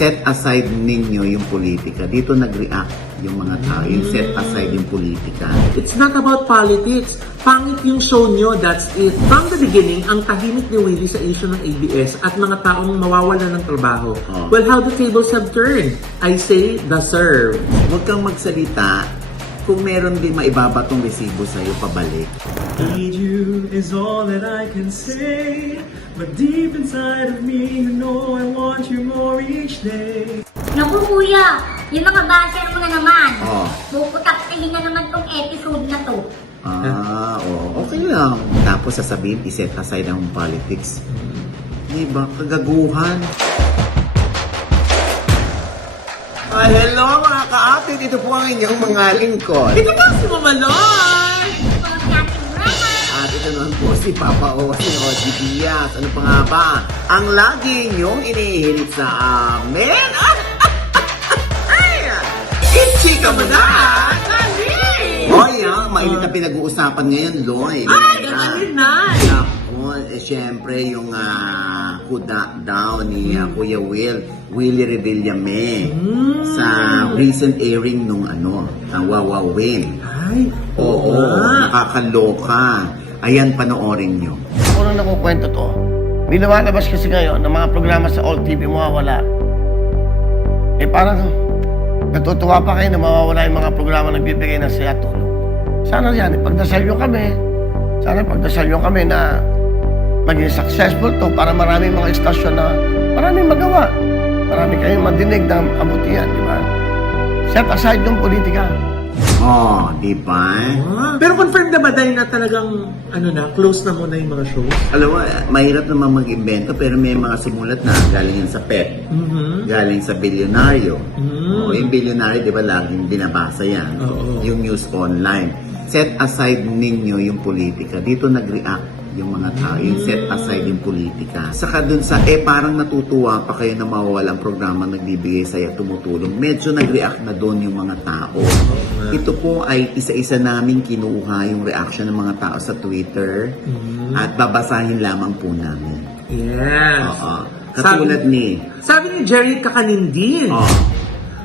set aside ninyo yung politika. Dito nag-react yung mga tao, yung set aside yung politika. It's not about politics. Pangit yung show nyo, that's it. From the beginning, ang tahimik ni Willie sa issue ng ABS at mga taong mawawalan ng trabaho. Well, how the tables have turned. I say, deserve. Huwag kang magsalita kung meron din maibabatong resibo sa'yo pabalik. Need you is all that I can say, but deep inside of me, you know I want you more each day. Naku kuya, yung mga basher mo na naman. Oh. Puputaktihin na naman tong episode na to. Okay lang. Tapos sasabihin, iset aside ang politics. Diba? Kagaguhan. Hello mga ka-apit! Ito po ang inyong mga lingkod. Ito ba si Mama Loy? At ito naman po si Papa O, si Oji Diaz. Ano pa nga ba? Ang lagi niyong inihilit sa amin. Ichika mo na! Hoy, mainit na pinag-uusapan ngayon, Loy. Ganun na. Siyempre, yung kuda daw ni Kuya Willie Revillame sa recent airing nung Wawawin. Ay, Oo, nakakaloka. Ayan, panoorin nyo. Ako nang nakukwento to, may lumalabas kasi ngayon ng mga programa sa All TV mawawala. Parang natutuwa pa kayo na mawawala yung mga programa na nagbibigay ng saya tulong. Sana yan, ipagdasal nyo kami. Sana ipagdasal nyo kami na maging successful to para maraming mga istasyon na maraming magawa. Marami kayong madinig na kabutihan, di ba? Set aside yung politika. Di ba? Pero confirm na ba dahil na talagang, close na muna yung mga show? Alam mo, mahirap naman mag-invento pero may mga simulat na galing yan sa PEP. Galing sa bilyonaryo. Yung bilyonaryo, di ba, laging binabasa yan. Yung news online. Set aside ninyo yung politika. Dito nag-react yung mga tao, yung set aside yung politika. Saka dun sa, parang natutuwa pa kayo na mawawalang programa nagbibigay sa'yo, tumutulong. Medyo nag-react na doon yung mga tao. Ito po ay isa-isa namin kinuha yung reaction ng mga tao sa Twitter at babasahin lamang po namin. Yes. Katulad Sabi ni Jerry Kakanindin,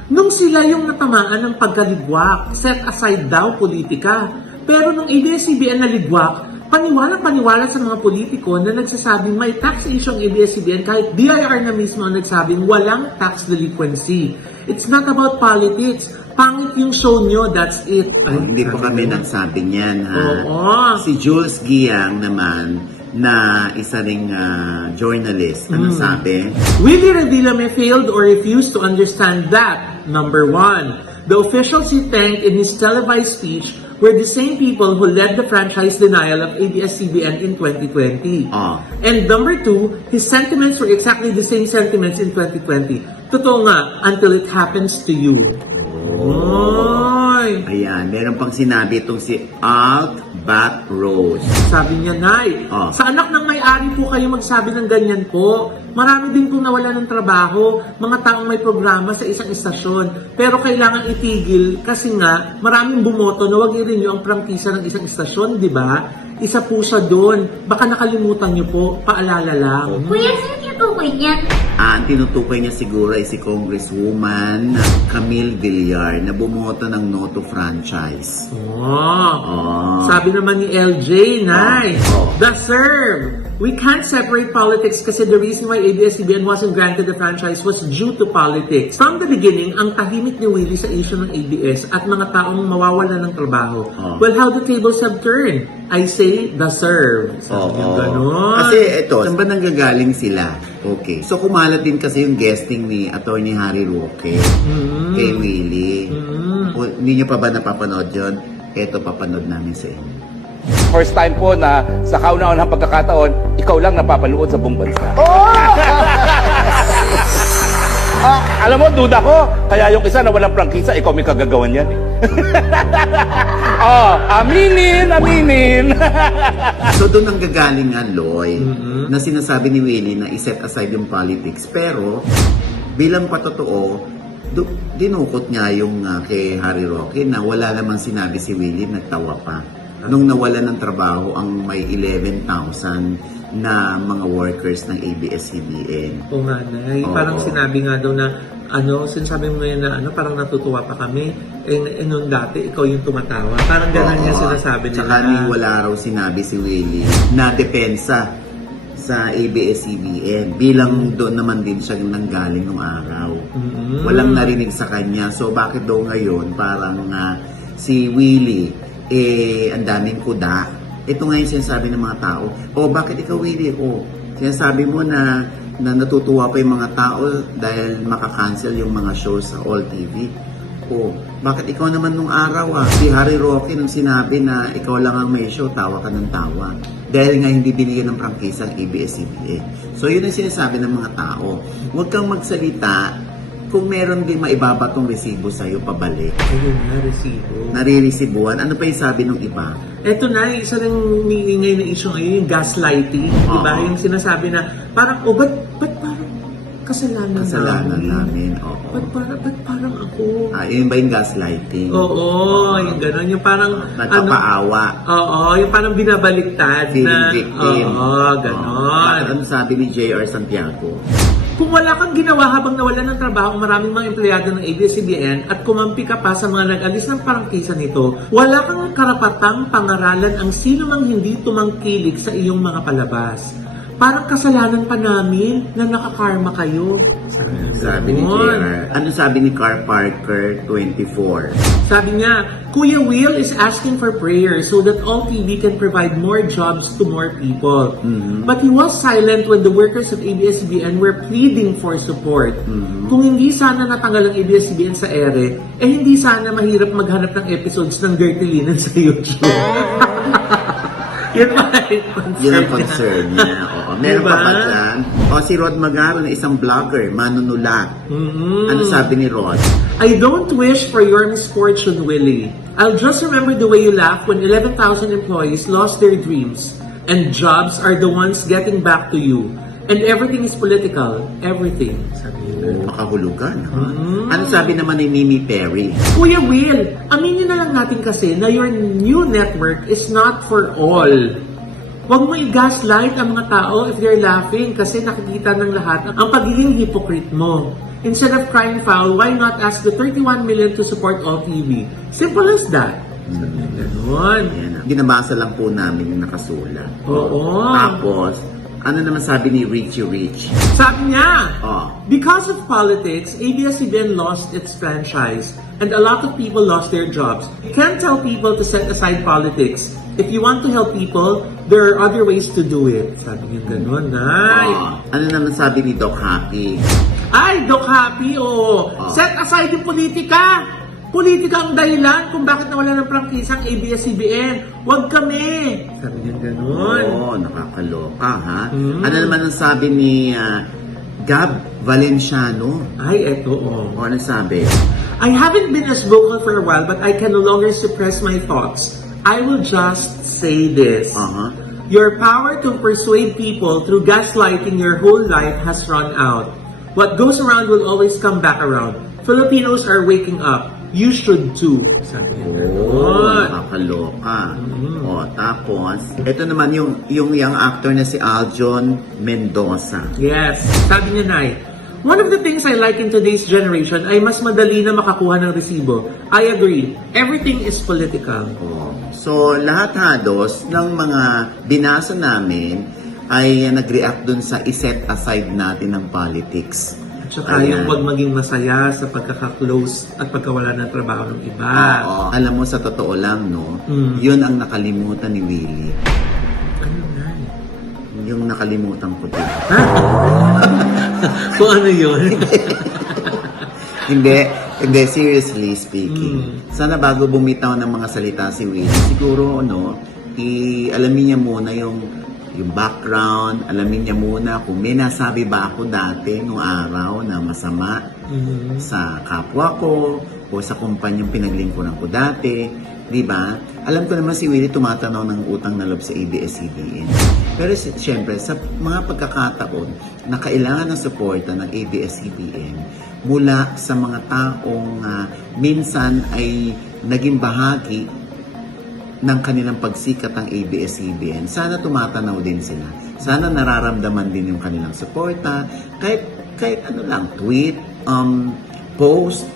nung sila yung natamaan ng pagkaligwak, set aside daw politika. Pero nung ABS-CBN naligwak, paniwalang-paniwala sa mga politiko na nagsasabing may tax issue ang ABS-CBN kahit BIR na mismo ang nagsabing walang tax delinquency. It's not about politics. Pangit yung show nyo, that's it. Hindi po kami nagsabi niyan, ha? Oo. Si Jules Giang naman, na isa ring journalist, ano sabi? Willie Revillame failed or refused to understand that, number one, the officials he thanked in his televised speech were the same people who led the franchise denial of ABS-CBN in 2020. And number two, his sentiments were exactly the same sentiments in 2020. Totoo nga, until it happens to you. Ayan, meron pang sinabi itong si Alt Bat Rose. Sabi niya, Nay, sa anak ng may-ari po kayo magsabi ng ganyan po. Marami din pong nawala ng trabaho, mga taong may programa sa isang istasyon. Pero kailangan itigil kasi nga maraming bumoto na wag i-renew ang prangkisa ng isang istasyon, di ba? Isa po siya doon. Baka nakalimutan niyo po, paalala lang. Kuya, sino tinutukoy niyan? Ang tinutukoy niya siguro ay si Congresswoman Camille Villar na bumoto ng no to franchise. Sabi naman ni LJ, Nay, deserve. We can't separate politics kasi the reason why ABS-CBN wasn't granted the franchise was due to politics. From the beginning, ang tahimik ni Willie sa issue ng ABS at mga taong mawawalan ng trabaho. Well, how the tables have turned. I say, deserve. Sabi niya ganun. Kasi ito, saan ba nanggagaling sila? Okay. So kumalat din kasi yung guesting ni Attorney Harry Roque kay Willie. Hindi nyo pa ba napapanood yun? Ito, papanood namin sa inyo. First time po na sa kauna-unahang pagkakataon, ikaw lang napapanood sa buong bansa. Alam mo, duda ko. Kaya yung isa na walang prangkisa, ikaw may kagagawan yan. Aminin. So doon ang gagaling nga, Loy, na sinasabi ni Willie na iset aside yung politics. Pero, bilang patotoo, dinukot niya yung kay Harry Roque na wala naman sinabi si Willie, nagtawa pa. Nung nawala ng trabaho ang may 11,000 na mga workers ng ABS-CBN. Oo nga, Nay. Oo. Parang sinabi nga daw na, sinasabi mo ngayon na, parang natutuwa pa kami. Noon dati, ikaw yung tumatawa. Parang gano'n yung sinasabi nila. Tsaka ni wala raw sinabi si Willie na depensa sa ABS-CBN. Bilang doon naman din siya nanggaling nung araw. Walang narinig sa kanya. So bakit daw ngayon parang si Willie, ang daming kuda. Ito nga yung sinasabi ng mga tao. Bakit ikaw, Willie? Sinasabi mo na natutuwa pa yung mga tao dahil makakancel yung mga shows sa All TV. Bakit ikaw naman nung araw si Harry Roque nung sinabi na ikaw lang ang may show, tawa ka ng tawa. Dahil nga hindi binigyan ng prangkisa ang ABS-CBN. So yun ang sinasabi ng mga tao. Huwag kang magsalita kung meron din maibabatong resibo sa'yo pabalik. Ayun na, resibo. Nariresibuhan. Ano pa yung sabi ng iba? Eto na, isa rin ngayon na issue ngayon, yung gaslighting. Diba? Oo. Yung sinasabi na, parang, ba't parang kasalanan Namin. Oo. Ba't parang ako? Yun ba yung gaslighting? Oo, yung gano'n. Yung parang, Nagpapaawa. yung parang binabaliktad Feeling na. victim. Oo, gano'n. Ano sabi ni J.R. Santiago? Kung wala kang ginawa habang nawala ng trabaho ang maraming mga empleyado ng ABS-CBN at kumampi ka pa sa mga nag-alis ng prangkisa nito, wala kang karapatang pangaralan ang sino mang hindi tumangkilik sa iyong mga palabas. Parang kasalanan pa namin na nakakarma kayo. Sabi ni J.R. Ano sabi ni Car Parker 24? Sabi niya, Kuya Will is asking for prayers so that All TV can provide more jobs to more people. But he was silent when the workers of ABS-CBN were pleading for support. Kung hindi sana natanggal ang ABS-CBN sa ere, hindi sana mahirap maghanap ng episodes ng Dirty Linen sa YouTube. Yun Yun ang concern niya. Meron Diba? pa ba dyan? Si Rod Magaro na isang vlogger, manunulat. Ano sabi ni Rod? I don't wish for your misfortune, Willie. I'll just remember the way you laughed when 11,000 employees lost their dreams. And jobs are the ones getting back to you. And everything is political. Everything. Sabi niya. Makahulugan, ha? Ano sabi naman ni Mimi Perry? Kuya Will, aminin na lang natin kasi na your new network is not for all. Huwag mo i-gaslight ang mga tao if they're laughing kasi nakikita ng lahat ang pagiging hypocrite mo. Instead of crying foul, why not ask the 31 million to support All TV? Simple as that. Ganon. Yan. Ginabasa lang po namin yung nakasulat. Oo. Tapos, ano naman sabi ni Richie Rich? Sabi niya, Oh. because of politics, ABS-CBN lost its franchise and a lot of people lost their jobs. You can't tell people to set aside politics. If you want to help people, there are other ways to do it. Sabi niya gano'n, Nay. Ano naman sabi ni Doc Happy? Ay, Doc Happy, set aside yung politika. Politika ang dahilan kung bakit nawala ng prangkisa ang ABS-CBN. Huwag kami. Sabi niya gano'n. Nakakaloka, ha? Ano naman ang sabi ni Gab Valenciano? Ay, eto, Ano sabi? I haven't been as vocal for a while, but I can no longer suppress my thoughts. I will just say this. Your power to persuade people through gaslighting your whole life has run out. What goes around will always come back around. Filipinos are waking up. You should too. Sabi niya gano'n. Nakakaloka. Tapos, ito naman yung young actor na si Aljon Mendoza. Yes. Sabi niya, Nay, one of the things I like in today's generation ay mas madali na makakuha ng resibo. I agree. Everything is political. So, lahat halos ng mga binasa namin ay nag-react dun sa iset aside natin ng politics. At saka yung huwag maging masaya sa pagkaka-close at pagkawala ng trabaho ng iba. Alam mo, sa totoo lang, no? Yun ang nakalimutan ni Willie. Ano na? Yung nakalimutan ko din. Ha? Kung ano yun? Hindi, seriously speaking. Sana bago bumitaw ng mga salita si Willie, siguro, alamin niya muna yung background, alamin niya muna kung may nasabi ba ako dati nung araw na masama sa kapwa ko o sa kumpanyang pinaglingkuran ko dati. Diba? Alam ko naman si Willie tumatanaw ng utang na loob sa ABS-CBN. Pero siyempre, sa mga pagkakataon na kailangan ng suporta ng ABS-CBN mula sa mga taong minsan ay naging bahagi ng kanilang pagsikat ng ABS-CBN, sana tumatanaw din sila. Sana nararamdaman din yung kanilang suporta. Kahit ano lang, tweet, post,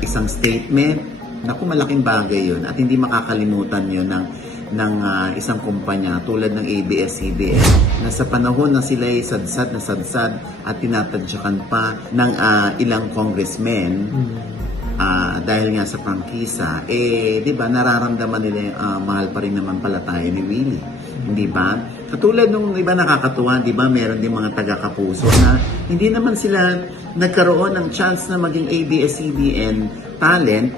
isang statement. Naku, malaking bagay yun. At hindi makakalimutan yun ng isang kumpanya tulad ng ABS-CBN na sa panahon na sila ay sadsad at tinatadyakan pa ng ilang congressmen dahil nga sa prangkisa, di ba, nararamdaman nila mahal pa rin naman pala tayo ni Willie. Hindi ba? Katulad nung iba nakakatuwa, di ba, meron din mga taga-Kapuso na hindi naman sila nagkaroon ng chance na maging ABS-CBN talent,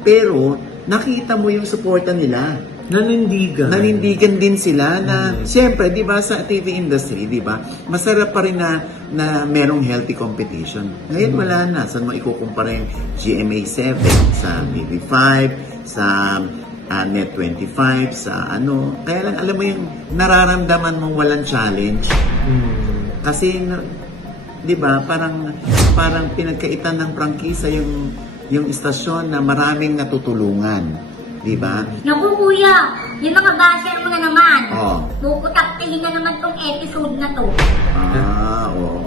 pero nakita mo yung suporta nila. Nanindigan din sila na siyempre, 'di ba, sa TV industry, 'di ba? Masarap pa rin na merong healthy competition. Ngayon wala na. Saan mo ikukumpara yung GMA7 sa TV5, sa Net25, sa ano. Kaya lang alam mo yung nararamdaman mong walang challenge. Kasi 'di ba, parang pinagkaitan ng prangkisa yung istasyon na maraming natutulungan. Diba? Naku kuya, yung mga basher mo na naman. Oh. Puputaktihin na naman tong episode na to.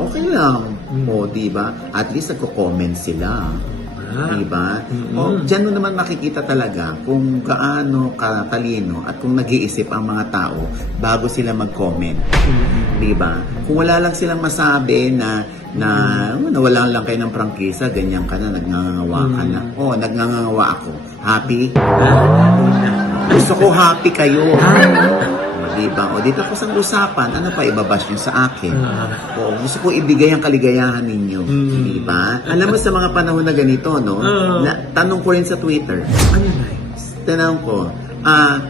Okay lang. Diba? At least nagko-comment sila. Diba? Diyan mo naman makikita talaga kung gaano katalino at kung nag-iisip ang mga tao bago sila mag-comment. Diba? Kung wala lang silang masabi na wala lang kayo ng prangkisa, ganyan ka na, nagngangawa ka na. Nagngangawa ako. Happy? Gusto ko happy kayo. Diba? Dito ako sa usapan, ano pa ibabash nyo sa akin? Gusto ko ibigay ang kaligayahan ninyo. Diba? Alam mo sa mga panahon na ganito, no? Tanong ko rin sa Twitter. Ano nice? Tanong ko,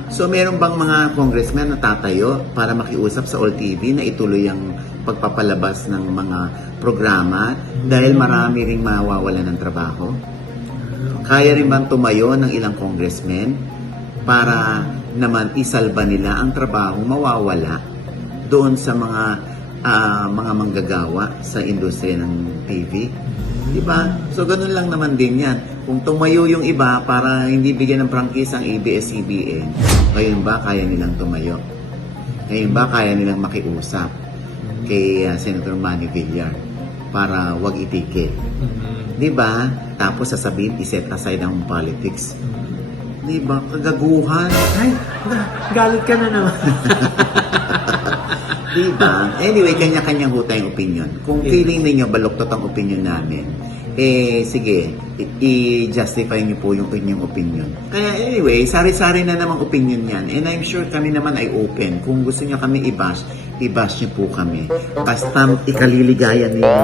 so meron bang mga congressman na tatayo para makiusap sa All TV na ituloy ang pagpapalabas ng mga programa dahil marami ring mawawalan ng trabaho? Kaya rin bang tumayo ng ilang congressmen para naman isalba nila ang trabaho mawawala doon sa mga manggagawa sa industriya ng TV? Diba? So, ganun lang naman din yan. Kung tumayo yung iba para hindi bigyan ng prangkisa ang ABS-CBN, ngayon ba kaya nilang tumayo? Ngayon ba kaya nilang makiusap kay Senator Manny Villar para wag itigil? Diba? Tapos sasabihin, iset aside ang politics. Diba? Kagaguhan. Ay, galit ka na naman. Diba? Anyway, kanya-kanyang hutay ang opinion. Kung feeling ninyo baluktot ang opinion namin, sige, i-justify niyo po yung inyong opinion. Kaya anyway, sari-sari na namang opinion yan. And I'm sure kami naman ay open. Kung gusto niyo kami i-bash niyo po kami. Basta ikaliligayan ninyo.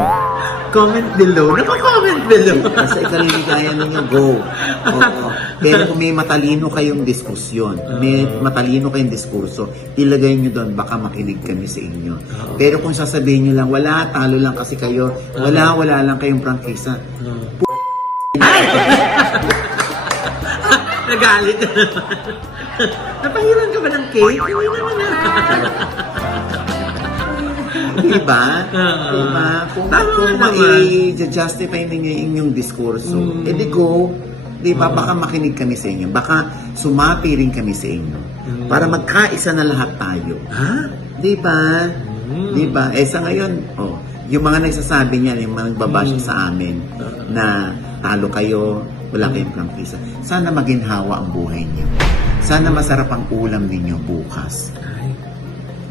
Comment below. Naka-comment below. Basta ikaliligayan ninyo, go. Oo. Pero kung may matalino kayong diskusyon, may matalino kayong diskurso, ilagay nyo doon, baka makinig kami sa inyo. Pero kung sasabihin nyo lang, wala, talo lang kasi kayo, wala lang kayong prangkisa. Nagalit ka naman. Napahiran ka ba ng cake? Hindi naman na. Diba? Diba? Kung i-justify ninyo yung inyong diskurso, edi go. Diba? Baka makinig kami sa inyo. Baka sumapi rin kami sa inyo. Para magkaisa na lahat tayo. Diba? Diba? Sa ngayon, yung mga nagsasabi niyan, yung mga nagbabash sa amin, na talo kayo, wala kayong prangkisa. Sana maginhawa ang buhay niyo. Sana masarap ang ulam ninyo bukas.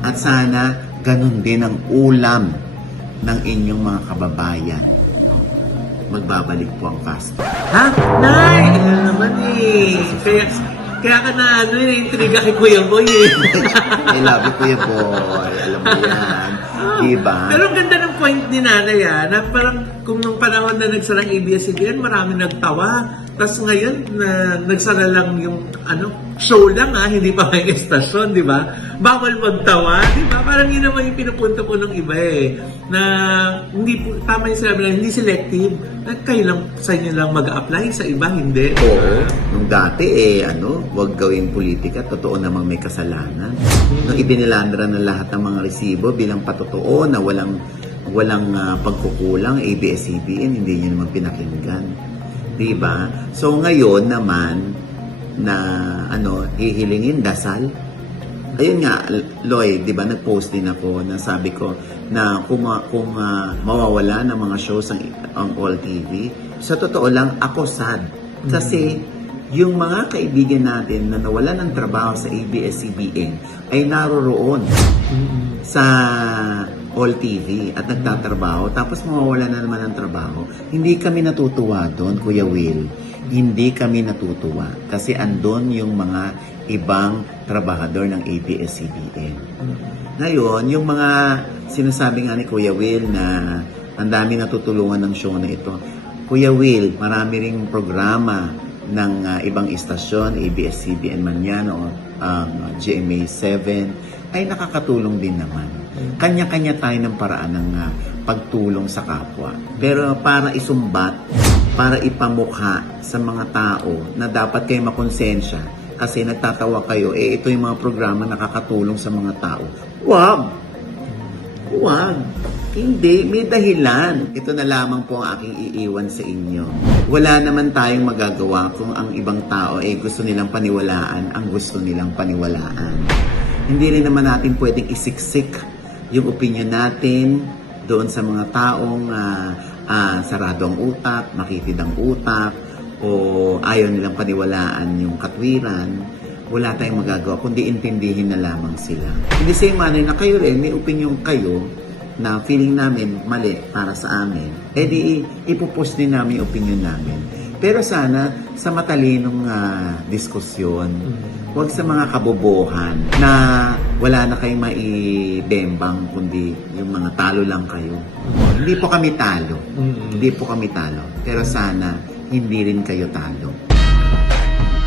At sana ganun din ang ulam ng inyong mga kababayan. Magbabalik po ang fast. Ha? Nay! Ano naman Kaya ka na na-intriga kay Kuya Boy I love you, Kuya Boy. Alam mo yan. Diba? Pero ang ganda ng point ni Nanay na parang kung nung panahon na nagsara ang ABS-CBN, marami nagtawa. Tapos ngayon, nagsara lang yung show lang hindi pa may estasyon, di ba? Bawal magtawa, di ba? Parang yun naman yung pinupunto po ng iba na hindi po, tama yung sinabi na hindi selective. Kayo lang, sa inyo lang mag-a-apply, sa iba hindi. Oo. Nung dati, wag gawing politika, totoo namang may kasalanan. Nung ibinilandra ng lahat ng mga resibo bilang patotoo na walang pagkukulang, ABS-CBN, hindi nyo naman pinakinggan. Diba? So ngayon naman na hihilingin dasal. Ayun nga, Lloyd, di ba, nag-post din ako na sabi ko na kung mawawala ng mga shows ang All TV, sa totoo lang, ako sad. Kasi yung mga kaibigan natin na nawalan ng trabaho sa ABS-CBN ay naroroon sa All TV at nagtatrabaho, tapos mawawala na naman ng trabaho. Hindi kami natutuwa doon, Kuya Will. Hindi kami natutuwa kasi andon yung mga ibang trabahador ng ABS-CBN. Ngayon, yung mga sinasabi nga ni Kuya Will na ang dami natutulungan ng show na ito. Kuya Will, marami ring programa ng ibang istasyon, ABS-CBN man yan o GMA7, ay nakakatulong din naman. Kanya-kanya tayo ng paraan ng pagtulong sa kapwa. Pero para isumbat, para ipamukha sa mga tao na dapat kayo makonsensya kasi nagtatawa kayo, ito yung mga programa nakakatulong sa mga tao. Wag! Wag! Hindi, may dahilan. Ito na lamang po ang aking iiwan sa inyo. Wala naman tayong magagawa kung ang ibang tao ay gusto nilang paniwalaan ang gusto nilang paniwalaan. Hindi rin naman natin pwedeng isiksik yung opinion natin doon sa mga taong sarado ang utak, makitid ang utak, o ayaw nilang paniwalaan yung katwiran. Wala tayong magagawa kundi intindihin na lamang sila. In the same manner na kayo rin, may opinion kayo na feeling namin mali para sa amin, edi ipopost din namin yung opinion namin. Pero sana sa matalinong diskusyon, huwag sa mga kabobohan na wala na kayong maibembang kundi yung mga talo lang kayo. Hindi po kami talo. Hindi po kami talo. Pero sana hindi rin kayo talo.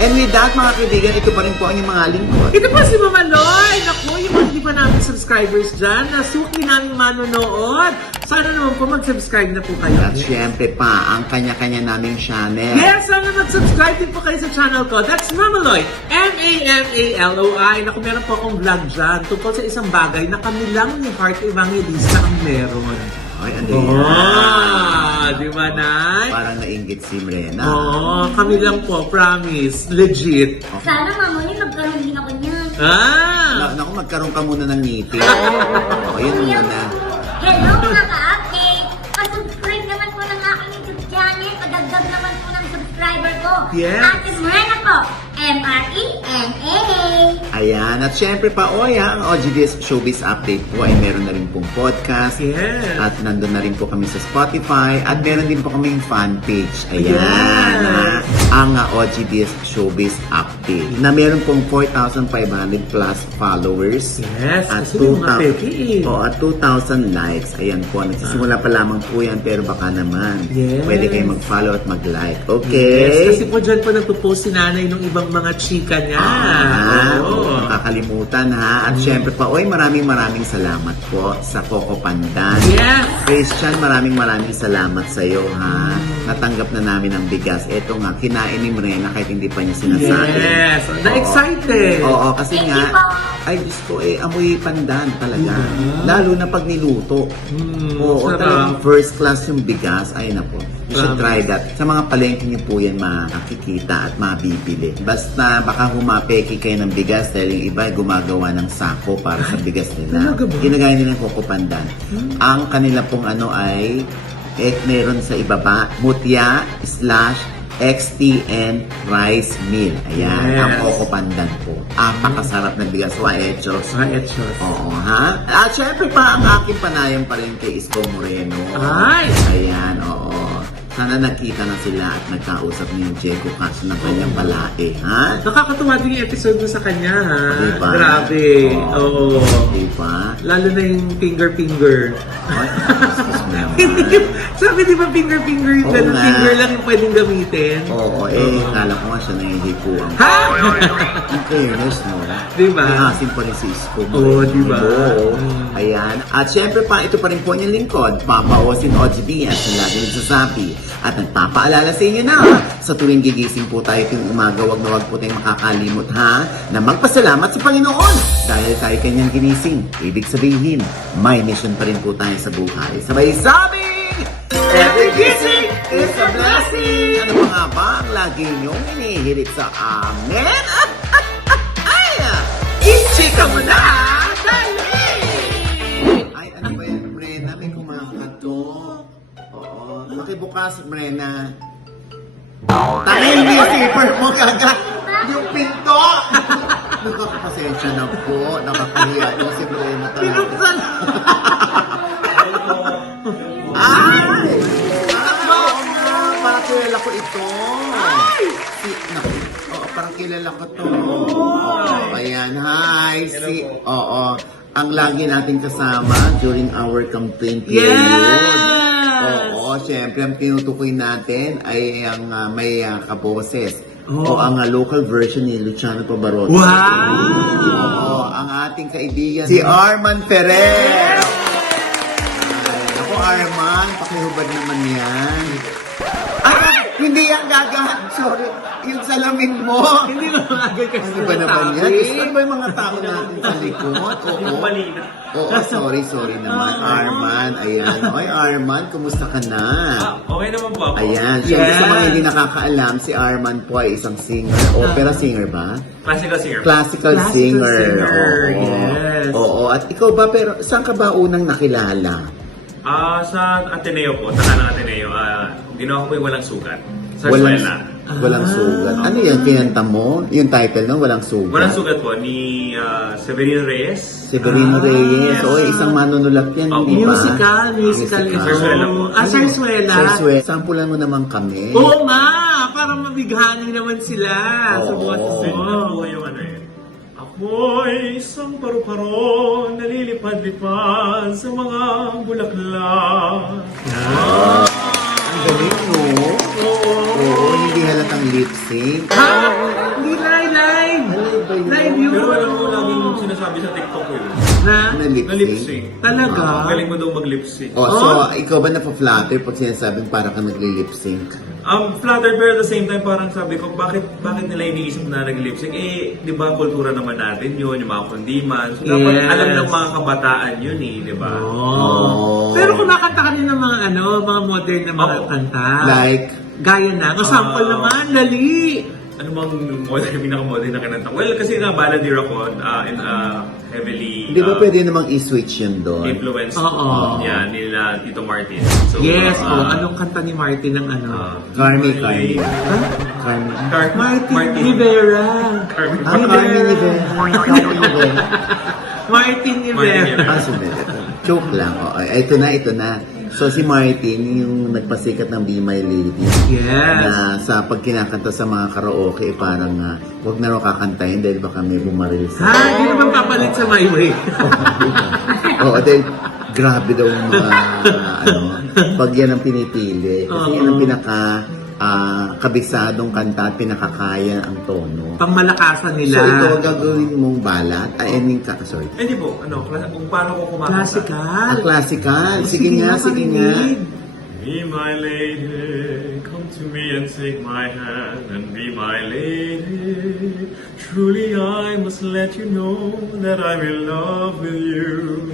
And with that, mga kaibigan, ito pa rin po ang inyong mga lingkod. Ito po si Mama Loy. Naku, yung mga hindi pa namin subscribers dyan, nasuki namin manonood. Sana naman po mag-subscribe na po kayo. At syempre pa, ang kanya-kanya naming channel. Yes, sana mag-subscribe din po kayo sa channel ko. That's Mama Loy. M-A-M-A-L-O-I. Naku, meron po akong vlog dyan tungkol sa isang bagay na kami lang ni Heart Evangelista ang meron. Ay, ano yan? Di ba, Nay? Parang nainggit si Mrena. Oo, kami lang po, promise. Legit. Sana mamuli magkaroon din ako niyan. Naku, magkaroon ka muna ng ngiti. Yun muna. Hello mga ka-update! Pa-subscribe naman po ng aking YouTube channel. Padagdag naman po ng subscriber ko. Yes. Ate Mrena po. M-R-E-N-A. Ayan. At syempre pa, ang OGDS Showbiz Update po ay meron na rin pong podcast. Yes. At nandun na rin po kami sa Spotify. At meron din po kaming fan page. Ayan. Yes. Ang OGDS Showbiz Update. Na meron pong 4,500 plus followers. Yes, At kasi yung mga peki eh. at 2,000 likes. Ayan po. Nagsisimula pa lamang po yan. Pero baka naman. Yes. Pwede kayo mag-follow at mag-like. Yes, Okay? kasi po dyan po nagpo-post si nanay ng ibang mga chika niya. Oo. Nakakalimutan ha. At syempre pa, maraming salamat po sa Coco Pandan. Yes. Christian, maraming salamat sa iyo ha. Natanggap na namin ang bigas. Ito nga, kinain ni Mrena kahit hindi pa niya sinasabi. Yes. Na-excited. Oo, kasi Thank nga, you po. ay Diyos ko, amoy pandan talaga. Lalo na pag niluto. Oo, sarap. talagang first class yung bigas. Ay na po. You should Grabe. try that. Sa mga palengke niyo po yan makikita at mabibili. Basta baka humapeki kayo ng bigas dahil yung iba gumagawa ng sako para sa bigas nila. Talaga ba? Ginagaya nila ng Coco Pandan. Ang kanila pong ay meron sa ibaba, mutya/XTN rice meal. Ayan, Yes. ang Coco Pandan po. Napakasarap ng bigas. Waechos. Maechos. Oo, ha? At syempre pa, ang aking panayam pa rin kay Isko Moreno. Ay! Ayan, oo. Sana nakita na sila at nagkausap ni Diego kaso ng kanyang balae, ha? Nakakatuwa din yung episode mo sa kanya, ha? Diba? Grabe. Oo. Diba? Lalo na yung finger. Ay, excuse me naman. Sabi di ba finger yung Oo ganun, nga. finger lang yung pwedeng gamitin? Oo, kala ko nga siya nahihipuan. Ha? In fairness, no? Diba? May asin pa rin si Isko. Oo, diba? Oo. Ayan. At syempre pa, ito pa rin po niyang lingkod, Papa Osin OGBS, na lagi nagsasabi. At nagpapaalala sa inyo na, sa tuwing gigising po tayo tuwing umaga, wag na wag po tayong makakalimot ha, na magpasalamat sa Panginoon. Dahil tayo kanyang ginising. Ibig sabihin, may mission pa rin po tayo sa buhay. Sabay sabing, every gising is a blessing! Ano pa nga ba ang lagi niyong inihirit sa amen? Ay! Ichik Ikaw mo na! Dali! Ay, ano ba yan, Brena? May kumakatok. Oo. Pakibukas, Brena. Tangin mo yung zipper mo, gaga. Yung pinto! Nakakapasensya na po. Nakakahiya po si Brena talaga. Pinuksan! Ay! Oo nga, parang kilala ko ito. Ay! Oo, parang kilala ko to. Oo, ayan. Hi! Oo. Ang lagi natin kasama during our campaign period. Yes! Oo, syempre, ang tinutukoy natin ay ang may kaboses. Oh. O ang local version ni Luciano Pavarotti. Wow! Oo, ang ating kaibigan, si Arman Ferrer. Ay, ako, Arman, pakihubad naman yan. Ay, hindi yan, gaga. Sorry, yung salamin mo. Hindi mo agad kasi Ano ba naman yan? Ano ba yung mga tao natin sa likod? Oo. Oo, sorry naman. Arman, ayan. Ay, Arman, kumusta ka na? Okay naman po ako. Ayan, syempre Yes. sa mga hindi nakakaalam, si Arman po ay isang singer. Opera singer ba? Classical singer. Classical Classical singer. singer, Oo. yes. Oo, at ikaw ba, pero saan ka ba unang nakilala? Sa Ateneo po, Takanang Ateneo, ginawa ko po yung Walang Sugat. Sa eskwela. Walang sugat. Ano yan, kinanta mo? Yung title no, Walang Sugat. Walang Sugat po ni Severino Reyes. Severino Reyes. yes. O, isang manunulat yan, Oh, di ba? Musical. Sarsuela po. Sarsuela. Sarsuela. Sampulan mo naman kami. Oo nga! Para mabighani naman sila sa Oo. boses Pwede mo. na po yung ano eh. Ako'y isang paru-paro na lilipad-lipad sa mga bulaklak. Ang galing, no? Oo, hindi halatang lip sync. Ha? Hindi live! Live yun! Pero alam mo, laging sinasabi sa TikTok ko yun. Na? Na lip Na lip sync. sync. Talaga? Ang galing mo daw mag-lip sync. Oh, so, ikaw ba napaflatter pag sinasabing para ka nagli-lip sync? Flattered pero at the same time parang sabi ko, bakit nila iniisip na nag-lip sync? Eh, di ba kultura naman natin yun, yung mga kundiman. So, dapat Yes. alam ng mga kabataan yun eh, di ba? Oh. Pero kumakanta ka rin ng mga mga modern na mga Oo. kanta. Like, Gaya na. O sample naman, dali! Ano bang modern, pinaka-modern na kinanta? Well, kasi nga balladeer ako, heavily di ba pwede namang i-switch yun doon? influenced Oo. yan nila Tito Martin. So, Yes, anong kanta ni Martin ng ano? Carmi. Ha? Carmi. Martin Rivera. Carmen. Ang Carmi ni Ben. Carmi ni Ben. Martin Rivera. Ah, sumili. Joke lang. Oh, ito na. So, si Martin, yung nagpasikat ng Be My Lady. Yes. Na sa pag kinakanta sa mga karaoke, parang huwag na raw kakantahin dahil baka may bumaril sa... Ha? Di naman papalit sa My Way. Oo, dahil grabe daw yung mga, pag yan ang pinipili. Kasi yan ang pinaka kabisadong kanta at pinakakaya ang tono. Pangmalakasan nila. So, ito gagawin mong balat. Sorry. Hindi po, kung paano ko kumakanta. Classical. Classical. Sige nga. marinig. Be my lady, come to me and take my hand and be my lady. Truly I must let you know that I'm in love with you.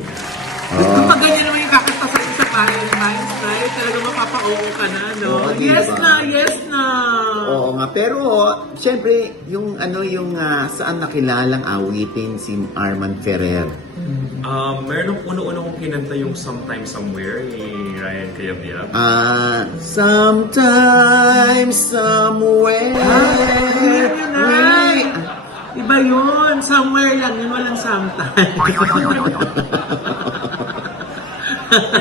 Kapag ganyan naman yung kakanta sa isa Valentine's night, talaga mapapa-oo ka na, no? Oo, di Yes ba? na! Oo nga, pero syempre yung saan nakilalang awitin si Arman Ferrer. Meron ng uno-uno kong kinanta yung Sometime Somewhere ni Ryan Cayabyab. Sometime, somewhere. Yan yun na! Iba yun! Somewhere lang yun, walang sometime.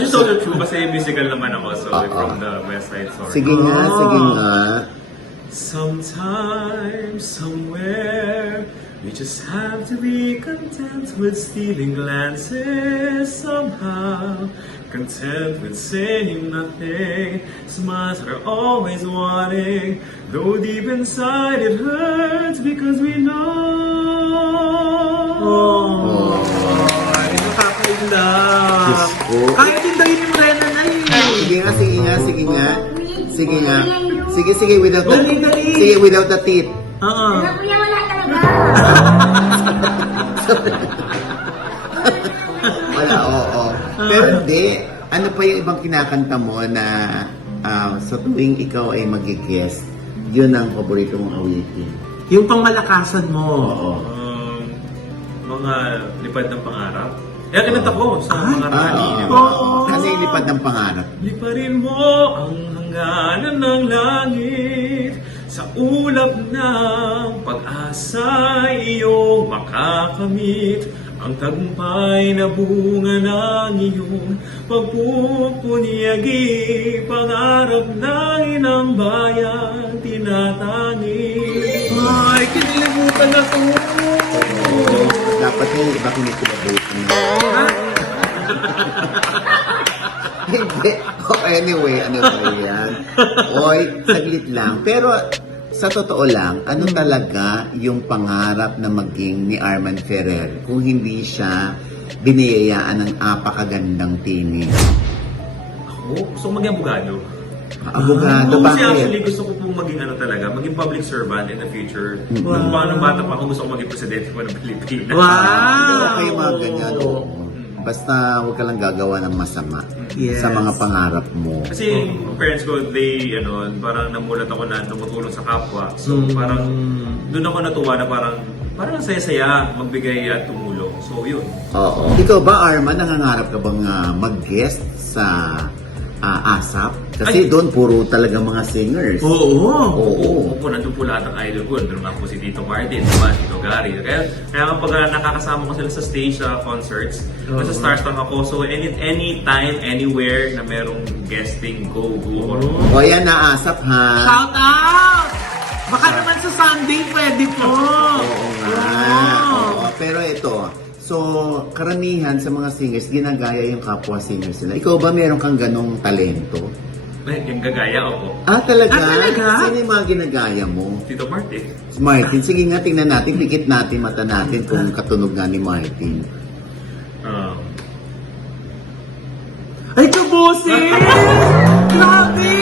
It's so true kasi musical naman ako, so I'm from the West Side Story. Sige nga. Sometime, somewhere, we just have to be content with stealing glances somehow. Content with saying nothing, smiles are always wanting, though deep inside it hurts because we know. Oh, ay, nakaka-love. Diyos ko. Kaya din daw yun yung Rena na eh. Sige nga. Sige, without the... Dali. Sige, without the teeth. Oo. Alam ko yan, wala talaga. Wala, oo. Pero hindi. Ano pa yung ibang kinakanta mo na sa tuwing ikaw ay mag-guest, yun ang paborito mong awitin? Yung pangmalakasan mo. Oo. Mga mga lipad ng pangarap. Kaya kinanta ko sa mga rally. di ba? Kasi ilipad ng pangarap. Liparin mo ang hangganan ng langit sa ulap ng pag-asa iyong makakamit ang tagumpay na bunga ng iyong pagpupunyagi pangarap ng inang bayan tinatangi. Ay, kinilimutan na to. Dapat yung iba kinikilabutan na. Hindi. Oh, anyway, ano ba yan? Oy, saglit lang. Pero sa totoo lang, ano talaga yung pangarap na maging ni Arman Ferrer kung hindi siya biniyayaan ng apakagandang tinig? Ako, gusto ko maging abogado. Abogado, Oo, kasi actually bakit? gusto ko pong maging ano talaga, maging public servant in the future. Nung paano bata pa ako, gusto ko maging presidente ko ng Pilipinas. Wow! Okay, mga ganyan. Oo. Basta huwag ka lang gagawa ng masama Yes. sa mga pangarap mo. Kasi yung parents ko, they, parang namulat ako na tumutulong sa kapwa. So parang, doon ako natuwa na parang saya-saya magbigay at tumulong. So yun. Oo. Ikaw ba, Arman, nangangarap ka bang mag-guest sa ASAP? Kasi Ay. doon puro talaga mga singers. Oo. Oo. Po, nandun po lahat ng idol ko. Nandun nga po si Tito Martin, Tito Gary. Kaya kapag nakakasama ko sila sa stage, sa concerts, nasa Starstruck ako. So anytime, anywhere na merong guesting, go ako. O yan na, ASAP ha. Shout out! Baka naman sa Sunday pwede po. Oo nga. Oo. Pero ito, so karamihan sa mga singers, ginagaya yung kapwa singers nila. Ikaw ba meron kang ganong talento? Yung gagaya ako. Talaga? Ah, talaga? Sino yung mga ginagaya mo? Tito Martin. Si Martin, sige nga, tingnan natin, pikit natin mata natin kung katunog nga ni Martin. Ay, kabosin! Grabe!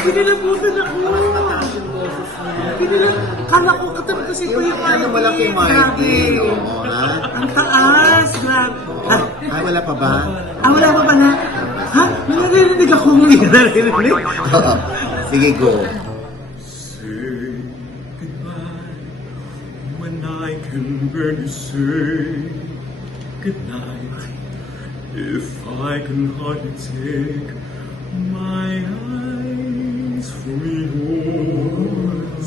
Kinilabutan ako. Kala ko katabi kasi ko yung Ano wala kay Martin? Oo, ha? Ang taas! Grabe. Ay, wala pa ba? Wala pa pala. Ha? Narinig ako ng narinig. Oo. Sige, go. Say goodbye when I can barely say goodnight. If I can hardly take my eyes from yours,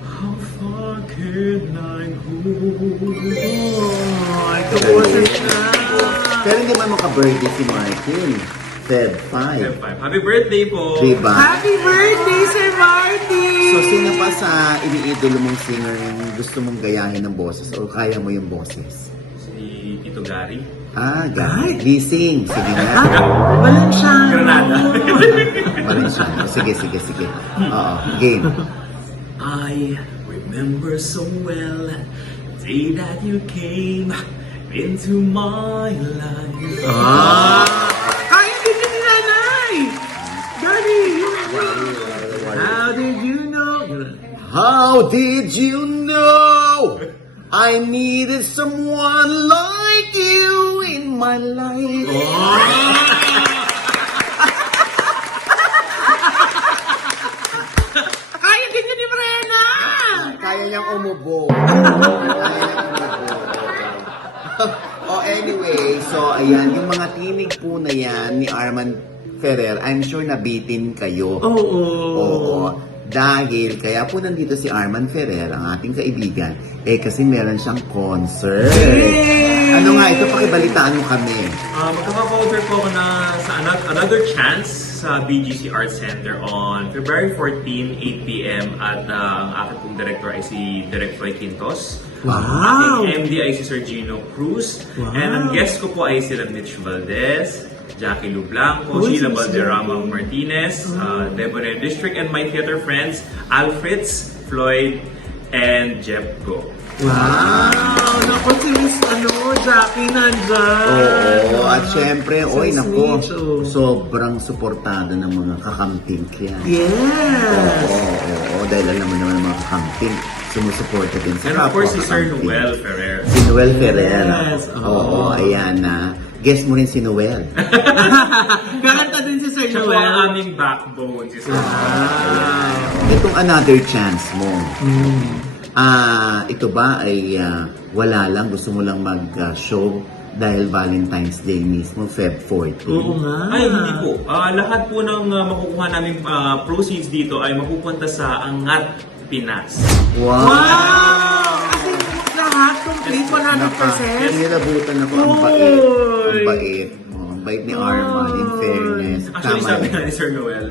how far can I go? Ay, kabosin na. Pero hindi man maka-birthday si Martin. Feb 5. Happy birthday po! Diba? Happy birthday, Sir Marty! So, sino pa sa iniidolo mong singer yung gusto mong gayahin ng boses o kaya mo yung boses? Si Tito Gary. Gary. Gising. Sige nga. Walang siya. Granada. Valenciano. Sige. Oo. Game. I remember so well the day that you came into my life. Kaya din yun ni Nanay! Daddy! How did you know? How did you know I needed someone like you in my life? Kaya din yun ni Brenna! Kaya niyang umubo. Anyway, so ayan, yung mga tinig po na yan ni Arman Ferrer, I'm sure nabitin kayo. Oo. Dahil, kaya po nandito si Arman Ferrer, ang ating kaibigan, kasi meron siyang concert. Yay! Ano nga, ito pakibalitaan mo kami. Magkaka-cover po ako na sa Another Chance sa BGC Arts Center on February 14, 8 p.m. At ang aking pong director ay si Direk Floyd Quintos. Wow! Ating MD ay si Sir Gino Cruz. Wow. And ang guest ko po ay sila Mitch Valdez, Jackie Lu Blanco, Uy, Sheila si Valderrama Martinez, Deborah District, and my theater friends, Alfritz, Floyd, and Jeff Go. Wow! Naku, si Miss Jackie nandyan. Oo, at syempre, oy, Sis naku, Mitch, oh. sobrang suportado ng mga kakamping yan. Yes! Oo, dahil alam mo naman ang mga kakamping, sumusuporta din sa And of course, si kapwa Sir kakamping. Noel Ferrer. Si Noel Ferrer. Yes, Oo, ayan na. Guess mo rin si Noel. Kakanta din si Sir Siya po Noel. ang aming backbone, si Sir. Itong Another Chance mo. ito ba ay wala lang, gusto mo lang mag-show dahil Valentine's Day mismo, Feb 14? Oo nga. Ay, hindi po. Lahat po ng makukuha namin proceeds dito ay mapupunta sa Angat Pinas. Wow! Wow! As in, lahat, complete 100%? Nilabutan ako. Ang bait. Ang bait. Oh, ang bait ni Arman, in fairness. Actually, Tama sabi rin. nga ni Sir Noel,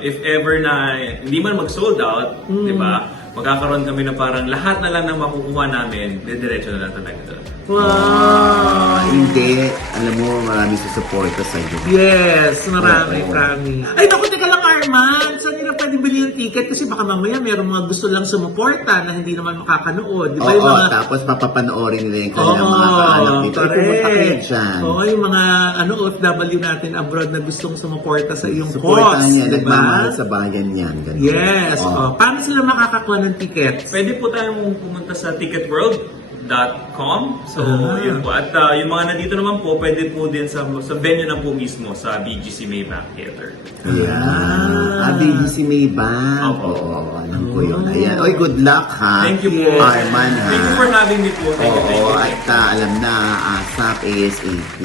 if ever na hindi man mag-sold out, di ba, magkakaroon kami na parang lahat na lang na makukuha namin, diretso na lang talaga doon. Wow! Hindi. Alam mo, marami susuporta sa'yo. Yes, marami, Oo. promise. Ay, naku, teka lang, Arman. Saan nila pwede bili yung ticket? Kasi baka mamaya meron mga gusto lang sumuporta na hindi naman makakanood. Di ba yung Oo, mga... tapos papapanoorin nila yung kanilang mga kaanak dito. Ay, pumunta kayo dyan. Oo, yung mga OFW natin abroad na gustong sumuporta sa iyong Supportahan cause. niya. Di Nagmamahal ba? sa bayan yan. Ganun. Yes. Oo. Oh. Paano sila makakakuha ng tickets? Pwede po tayong pumunta sa ticketworld.com. So, yun po. At yung mga nandito naman po, pwede po din sa venue na po mismo sa BGC Maybank Theater. Ayan. BBC Maybank. Opo. Oo, alam ko yun. Ayan. Oy, good luck ha. Thank you po. Arman ha. Thank you for having me po. Thank you, thank Oo, you. at alam na, ASAP, ASAP.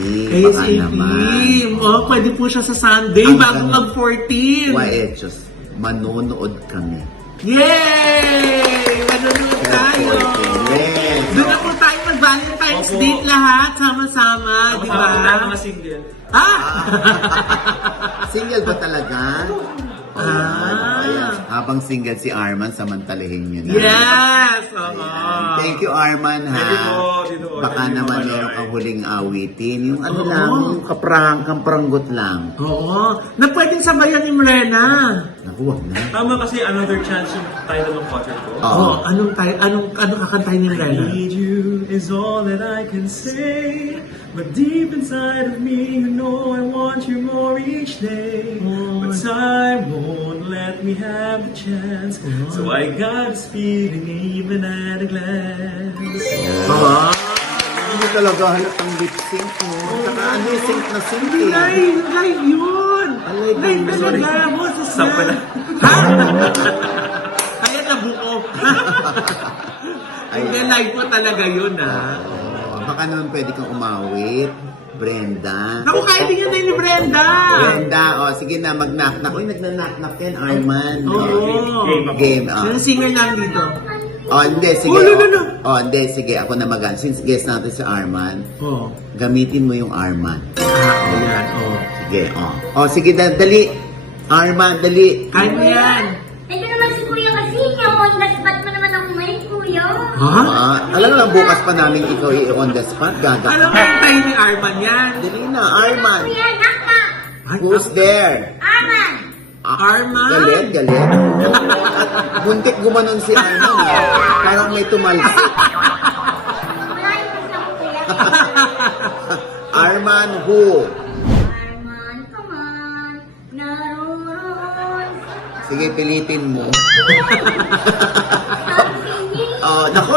Baka ASAP. naman. Oh, pwede po siya sa Sunday Ang bago ganda. mag-14. Why, just manonood kami. Yay! Manonood tayo! Yes. Doon na po tayo mag-Valentine's Opo. date lahat, sama-sama, di ba? Kasama tayo mga single. Ah! Single ba talaga? Ah. Ayan. Habang single si Arman, samantalahin niyo na. Yes! Oo. Ayan. Thank you, Arman, ha? Thank you po, Tito Oy. Baka Thank you, naman Manoy. meron kang huling awitin. Yung ano Oo. lang, yung kapranggot lang. Oo. Na pwedeng sabayan ni Mrena. Naku, wag na. Tama kasi Another Chance yung title ng concert ko. Oo. Oo. Anong kakantahin ni Mrena? Need you is all that I can say. But deep inside of me, you know I want you more each day. But time won't let me have the chance. So I got this feeling even at a glance. Oo. Hindi talaga halatang lip sync, no? Saka ano yung sync na sync, eh. Live yun! Live Live yun. talaga, boses Saan na. pala? Ha? Kaya nabuo. Hindi, live po talaga yun, ha? Baka naman pwede kang umawit. Brenda. Naku, kaya din yun ni Brenda. Brenda, sige na, mag-knock-knock. Uy, nagna-knock-knock yan, Arman. Oo. Game, Sino singer lang dito? hindi, sige. Oh, no. Hindi, sige. Ako na mag-ano. Since guest natin si Arman, Oo. gamitin mo yung Arman. Ayan, oo. Sige, sige, dali. Arman, dali. Kaya mo yan. Ito naman si Kuya kasi, yung on the spot mo naman ako ngayon, Kuya. Ha? Alam mo, bukas pa namin ikaw i-on the spot. Gaga. Alam mo yung tayo ni Arman yan? Dali na, Arman. Kuya, knock knock. Ay, Who's there? Arman. Arman? Galit. Buntik gumanon si Arman, ha? Parang may tumalsik. Malayo kasi ako, Kuya. Arman who? Arman, come on. Naroon. Sige, pilitin mo. Stop singing. Naku,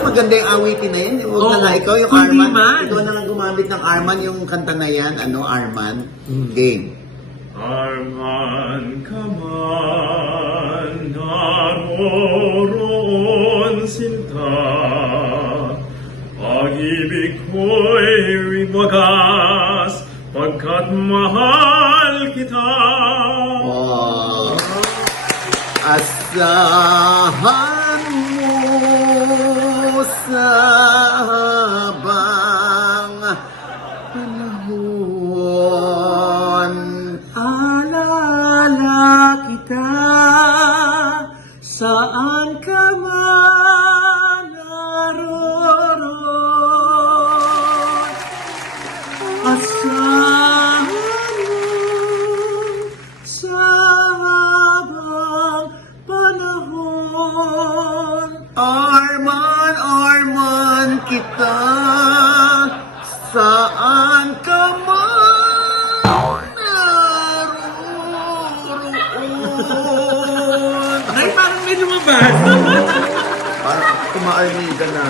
maganda yung awitin na yan. Huwag na Oo, nga, ikaw yung hindi Arman. man. Ikaw na nga gumamit ng Arman yung kanta na yan. Arman? Game. Arman, come on, naroon sinta. Pag-ibig ko'y wagas, pagkat mahal kita. Oh. Asahan mo sa habang panahon. Alala kita, saan ka man naroon. Asahan mo sa habang panahon. Arman kita, saan ka man naroon. Ay, parang may lumabas. Parang kumaarniga na.